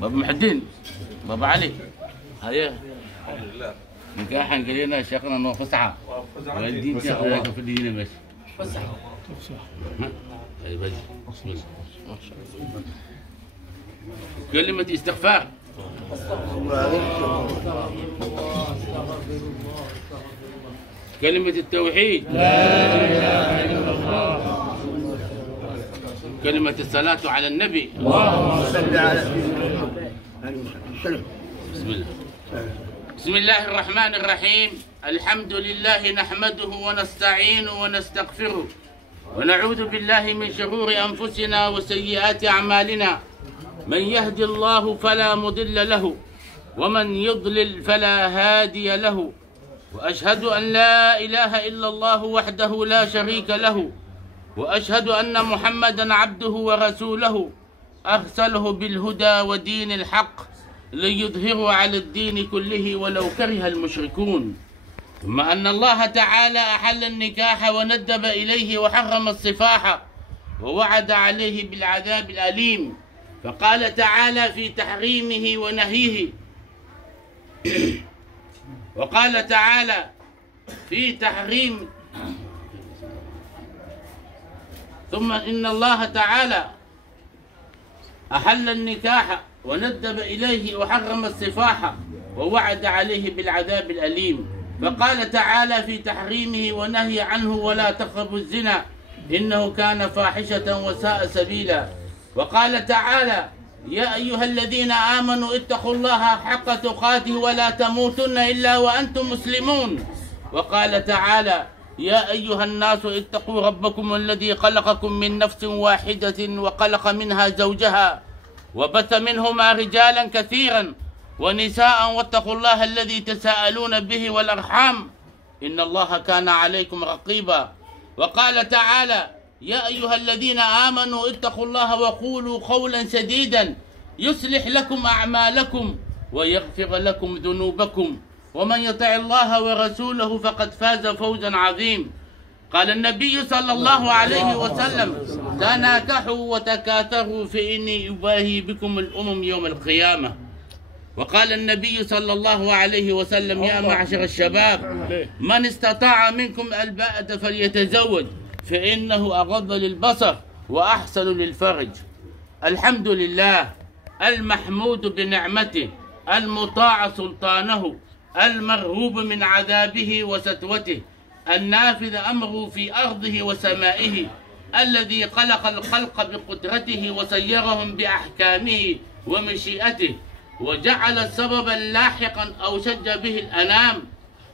بابا محدين، بابا علي، هيا الحمد لله نكاحا قلينا شيخنا انه فسحه والدين شيخنا في الدين ماشي فسحه طيب بسم الله ما شاء الله. كلمة استغفار. كلمة التوحيد. لا إله إلا الله. كلمة الصلاة على النبي. اللهم صل على سيدنا محمد. بسم الله. بسم الله الرحمن الرحيم. الحمد لله نحمده ونستعينه ونستغفره ونعوذ بالله من شرور أنفسنا وسيئات أعمالنا. من يهد الله فلا مضل له ومن يضلل فلا هادي له، وأشهد أن لا إله إلا الله وحده لا شريك له، وأشهد أن محمدا عبده ورسوله أرسله بالهدى ودين الحق ليظهره على الدين كله ولو كره المشركون. ثم أن الله تعالى أحل النكاح وندب إليه وحرم الصفاح ووعد عليه بالعذاب الأليم، فقال تعالى في تحريمه ونهيه وقال تعالى في تحريم ثم إن الله تعالى أحل النكاح وندب إليه وحرم السفاح ووعد عليه بالعذاب الأليم، فقال تعالى في تحريمه ونهي عنه ولا تقربوا الزنا إنه كان فاحشة وساء سبيلا. وقال تعالى يا أيها الذين آمنوا اتقوا الله حق تقاته ولا تموتن إلا وأنتم مسلمون. وقال تعالى يا أيها الناس اتقوا ربكم الذي خلقكم من نفس واحدة وخلق منها زوجها وبث منهما رجالا كثيرا ونساء واتقوا الله الذي تساءلون به والأرحام إن الله كان عليكم رقيبا. وقال تعالى يا أيها الذين آمنوا اتقوا الله وقولوا قولا سديدا يصلح لكم أعمالكم ويغفر لكم ذنوبكم ومن يطع الله ورسوله فقد فاز فوزا عظيم. قال النبي صلى الله عليه وسلم تناكحوا وتكاثروا فإني أباهي بكم الأمم يوم القيامة. وقال النبي صلى الله عليه وسلم يا معشر الشباب من استطاع منكم الباءة فليتزوج فإنه أغض للبصر وأحسن للفرج. الحمد لله المحمود بنعمته المطاع سلطانه المرهوب من عذابه وستوته النافذ أمره في أرضه وسمائه الذي خلق الخلق بقدرته وسيرهم بأحكامه ومشيئته وجعل السبب لاحقا أوشج به الأنام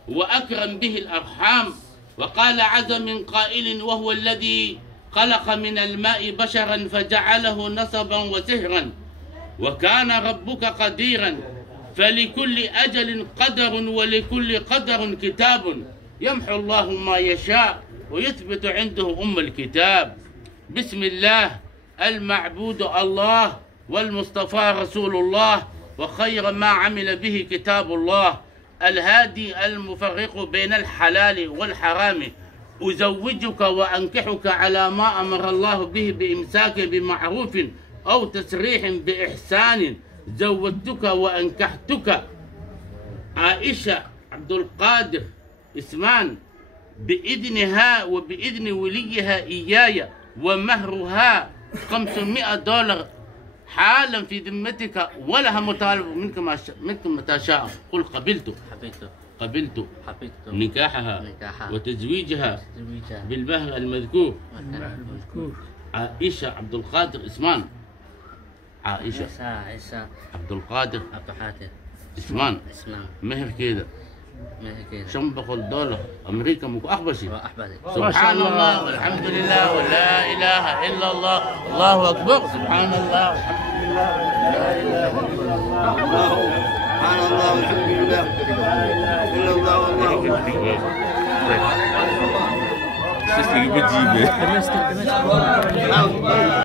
وأكرم به الأرحام. وقال عز من قائل وهو الذي خلق من الماء بشرا فجعله نصبا وسهرا وكان ربك قديرا فلكل أجل قدر ولكل قدر كتاب يمحو الله ما يشاء ويثبت عنده أم الكتاب. بسم الله المعبود الله والمصطفى رسول الله وخير ما عمل به كتاب الله الهادي المفرق بين الحلال والحرام أزوجك وأنكحك على ما أمر الله به بإمساك بمعروف أو تسريح بإحسان زوجتك وأنكحتك عائشة عبد القادر اسمان بإذنها وبإذن وليها إياي ومهرها $500 حالا في ذمتك ولها مطالب منك متى شاء. قل قبلت نكاحها وتزويجها بالمهر المذكور. عائشة عبد القادر اسمان عائشة عبد القادر اسمان مهر كده شم بقول دولار أمريكا مو أخبشي أحبتي سبحان الله والحمد لله ولا إله إلا الله الله أكبر سبحان الله والحمد لله لا إله إلا الله سبحان الله والحمد لله إلا الله والله Щось ніби діби.